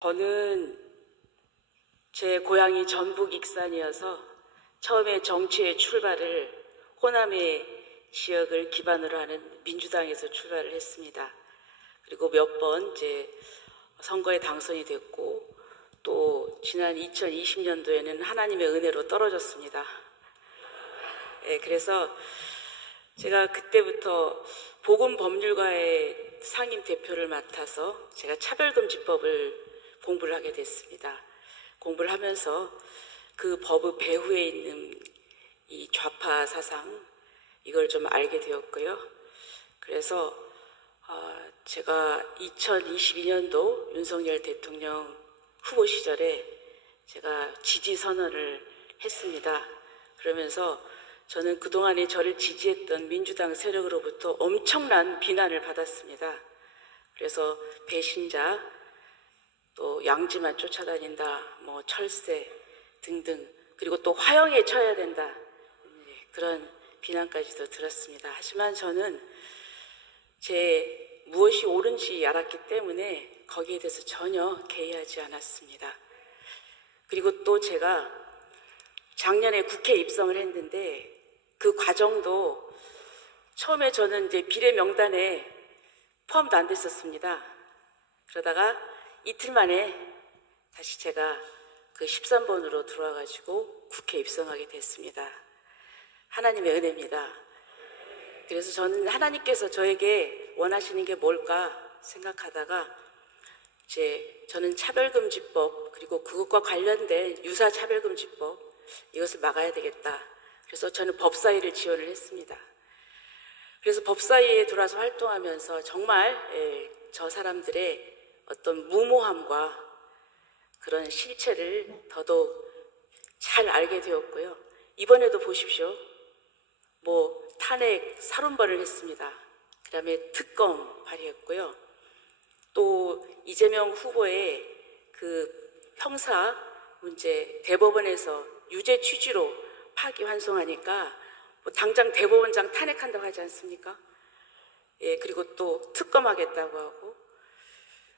저는 제 고향이 전북 익산이어서 처음에 정치의 출발을 호남의 지역을 기반으로 하는 민주당에서 출발을 했습니다. 그리고 몇 번 이제 선거에 당선이 됐고 또 지난 2020년도에는 하나님의 은혜로 떨어졌습니다. 그래서 제가 그때부터 보건법률가의 상임 대표를 맡아서 제가 차별금지법을 공부를 하게 됐습니다. 공부를 하면서 그 법의 배후에 있는 이 좌파 사상, 이걸 좀 알게 되었고요. 그래서 제가 2022년도 윤석열 대통령 후보 시절에 제가 지지 선언을 했습니다. 그러면서 저는 그동안에 저를 지지했던 민주당 세력으로부터 엄청난 비난을 받았습니다. 그래서 배신자, 또 양지만 쫓아다닌다, 뭐 철새 등등, 그리고 또 화형에 쳐야 된다, 그런 비난까지도 들었습니다. 하지만 저는 제 무엇이 옳은지 알았기 때문에 거기에 대해서 전혀 개의하지 않았습니다. 그리고 또 제가 작년에 국회에 입성을 했는데 그 과정도 처음에 저는 이제 비례 명단에 포함도 안 됐었습니다. 그러다가 이틀 만에 다시 제가 그 13번으로 들어와가지고 국회에 입성하게 됐습니다. 하나님의 은혜입니다. 그래서 저는 하나님께서 저에게 원하시는 게 뭘까 생각하다가 저는 차별금지법, 그리고 그것과 관련된 유사차별금지법, 이것을 막아야 되겠다. 그래서 저는 법사위를 지원을 했습니다. 그래서 법사위에 들어와서 활동하면서 정말 저 사람들의 어떤 무모함과 그런 실체를 더더욱 잘 알게 되었고요. 이번에도 보십시오. 뭐 탄핵 30번을 했습니다. 그 다음에 특검 발의했고요. 또 이재명 후보의 그 형사 문제 대법원에서 유죄 취지로 파기환송하니까 뭐 당장 대법원장 탄핵한다고 하지 않습니까? 그리고 또 특검하겠다고 하고,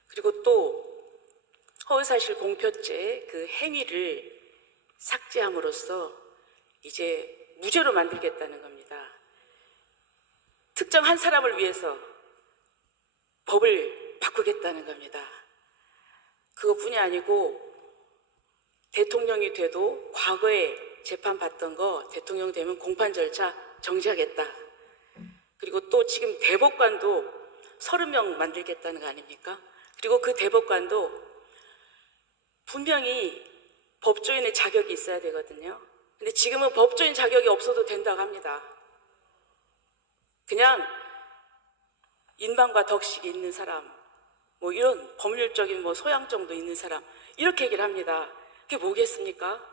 그리고 또 허위사실 공표죄 그 행위를 삭제함으로써 이제 무죄로 만들겠다는 겁니다. 특정 한 사람을 위해서 법을 바꾸겠다는 겁니다. 그것뿐이 아니고 대통령이 돼도 과거에 재판받던 거 대통령 되면 공판 절차 정지하겠다. 그리고 또 지금 대법관도 30명 만들겠다는 거 아닙니까? 그리고 그 대법관도 분명히 법조인의 자격이 있어야 되거든요. 근데 지금은 법조인 자격이 없어도 된다고 합니다. 그냥 인방과 덕식이 있는 사람, 뭐 이런 법률적인 뭐 소양 정도 있는 사람, 이렇게 얘기를 합니다. 그게 뭐겠습니까?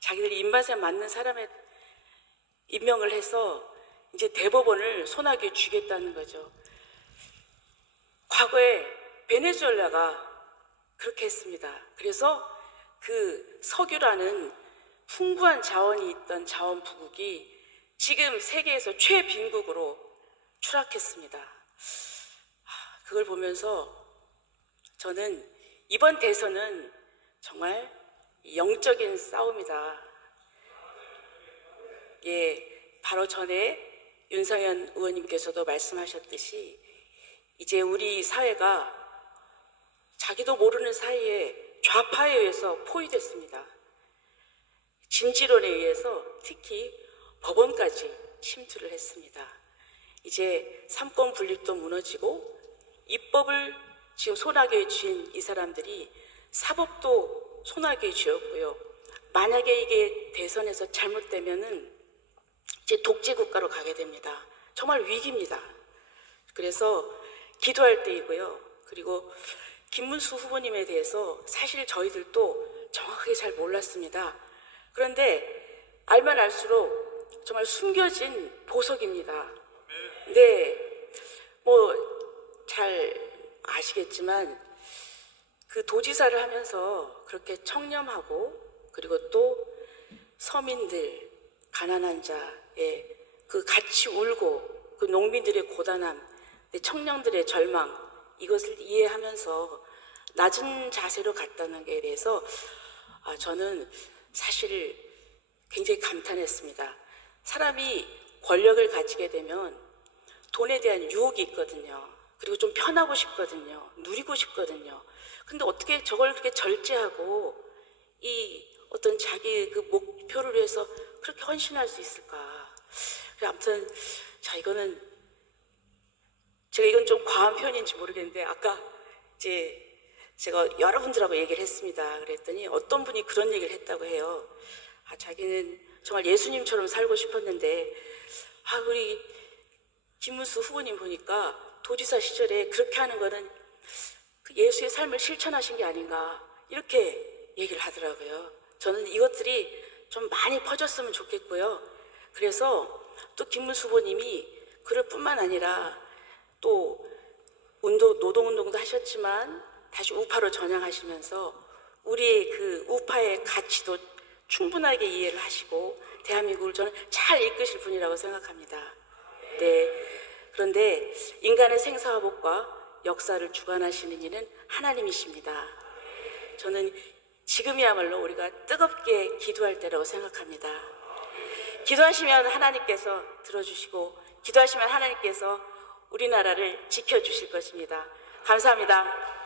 자기들이 입맛에 맞는 사람에 임명을 해서 이제 대법원을 손아귀에 쥐겠다는 거죠. 과거에 베네수엘라가 그렇게 했습니다. 그래서 그 석유라는 풍부한 자원이 있던 자원 부국이 지금 세계에서 최빈국으로 추락했습니다. 그걸 보면서 저는 이번 대선은 정말 영적인 싸움이다. 바로 전에 윤상현 의원님께서도 말씀하셨듯이 이제 우리 사회가 자기도 모르는 사이에 좌파에 의해서 포위됐습니다. 진지론에 의해서 특히 법원까지 침투를 했습니다. 이제 삼권 분립도 무너지고 입법을 지금 손아귀에 쥔 이 사람들이 사법도 손아귀에 쥐었고요. 만약에 이게 대선에서 잘못되면은 이제 독재 국가로 가게 됩니다. 정말 위기입니다. 그래서 기도할 때이고요. 그리고 김문수 후보님에 대해서 사실 저희들도 정확하게 잘 몰랐습니다. 그런데 알면 알수록 정말 숨겨진 보석입니다. 네, 뭐 잘 아시겠지만 그 도지사를 하면서 그렇게 청렴하고, 그리고 또 서민들, 가난한 자의 그 같이 울고, 그 농민들의 고단함, 청년들의 절망, 이것을 이해하면서 낮은 자세로 갔다는 게 대해서 저는 사실 굉장히 감탄했습니다. 사람이 권력을 가지게 되면 돈에 대한 유혹이 있거든요. 그리고 좀 편하고 싶거든요. 누리고 싶거든요. 근데 어떻게 저걸 그렇게 절제하고 이 어떤 자기 그 목표를 위해서 그렇게 헌신할 수 있을까? 아무튼 이거는 제가 좀 과한 표현인지 모르겠는데 아까 이제 제가 여러분들하고 얘기를 했습니다. 그랬더니 어떤 분이 그런 얘기를 했다고 해요. 자기는 정말 예수님처럼 살고 싶었는데 우리 김문수 후보님 보니까 도지사 시절에 그렇게 하는 거는 그 예수의 삶을 실천하신 게 아닌가 이렇게 얘기를 하더라고요. 저는 이것들이 좀 많이 퍼졌으면 좋겠고요. 그래서 또 김문수 후보님이 그럴 뿐만 아니라 또 노동운동도 하셨지만 다시 우파로 전향하시면서 우리의 그 우파의 가치도 충분하게 이해를 하시고 대한민국을 저는 잘 이끄실 분이라고 생각합니다. 네. 그런데 인간의 생사화복과 역사를 주관하시는 이는 하나님이십니다. 저는 지금이야말로 우리가 뜨겁게 기도할 때라고 생각합니다. 기도하시면 하나님께서 들어주시고 기도하시면 하나님께서 우리나라를 지켜주실 것입니다. 감사합니다.